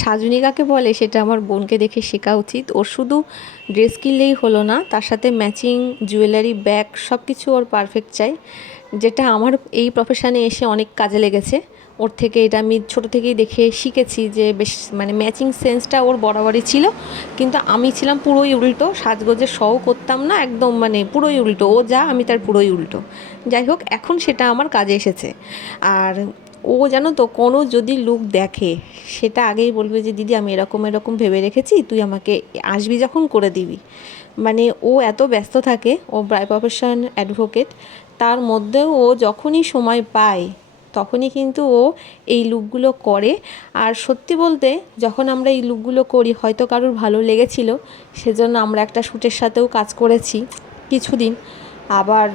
সাজুনি কাকে বলে সেটা আমার বোনকে দেখে শেখা উচিত। ওর শুধু ড্রেস কিনলেই হলো না, তার সাথে ম্যাচিং জুয়েলারি, ব্যাগ সব কিছু ওর পারফেক্ট চাই, যেটা আমার এই প্রফেশনে এসে অনেক কাজে লেগেছে। ওর থেকে এটা আমি ছোটো থেকেই দেখে শিখেছি যে বেশ মানে ম্যাচিং সেন্সটা ওর বরাবরই ছিল, কিন্তু আমি ছিলাম পুরোই উল্টো, সাজগোজের শও করতাম না, একদম মানে পুরোই উল্টো, ও যা আমি তার পুরোই উল্টো। যাই হোক, এখন সেটা আমার কাজে এসেছে। আর ও জানো তো, কোনো যদি লুক দেখে সেটা আগেই বলবে যে দিদি আমি এরকম এরকম ভেবে রেখেছি, তুই আমাকে আসবি যখন করে দিবি। মানে ও এত ব্যস্ত থাকে, ও বাই প্রফেশন অ্যাডভোকেট, তার মধ্যেও ও যখনই সময় পায় তখনই কিন্তু ও এই লুকগুলো করে। আর সত্যি বলতে, যখন আমরা এই লুকগুলো করি হয়তো কারোর ভালো লেগেছিল, সেজন্য আমরা একটা শ্যুটের সাথেও কাজ করেছি কিছুদিন, আবার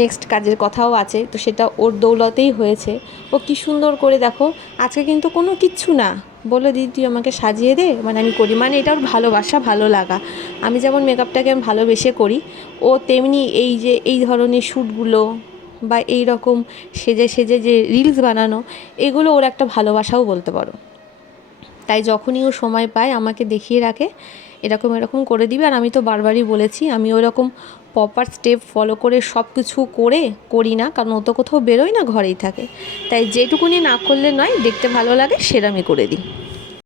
নেক্সট কাজের কথাও আছে, তো সেটা ওর দৌলতেই হয়েছে। ও কী সুন্দর করে দেখো, আজকে কিন্তু কোনো কিচ্ছু না, বলে দিদি তুই আমাকে সাজিয়ে দে, মানে আমি করি, মানে এটা ওর ভালোবাসা, ভালো লাগা। আমি যেমন মেকআপটাকে ভালোবেসে করি, ও তেমনি এই যে এই ধরনের শ্যুটগুলো বা এই রকম সেজে সেজে যে রিলস বানানো, এগুলো ওর একটা ভালোবাসাও বলতে পারো। তাই যখনই ও সময় পায় আমাকে দেখিয়ে রাখে এরকম এরকম করে দিবি। আর আমি তো বারবারই বলেছি আমি ওরকম প্রপার স্টেপ ফলো করে সব কিছু করে করি না, কারণ ও তো কোথাও বেরোয় না, ঘরেই থাকে। তাই যেটুকুনি না করলে নয়, দেখতে ভালো লাগে সেরমই করে দিই।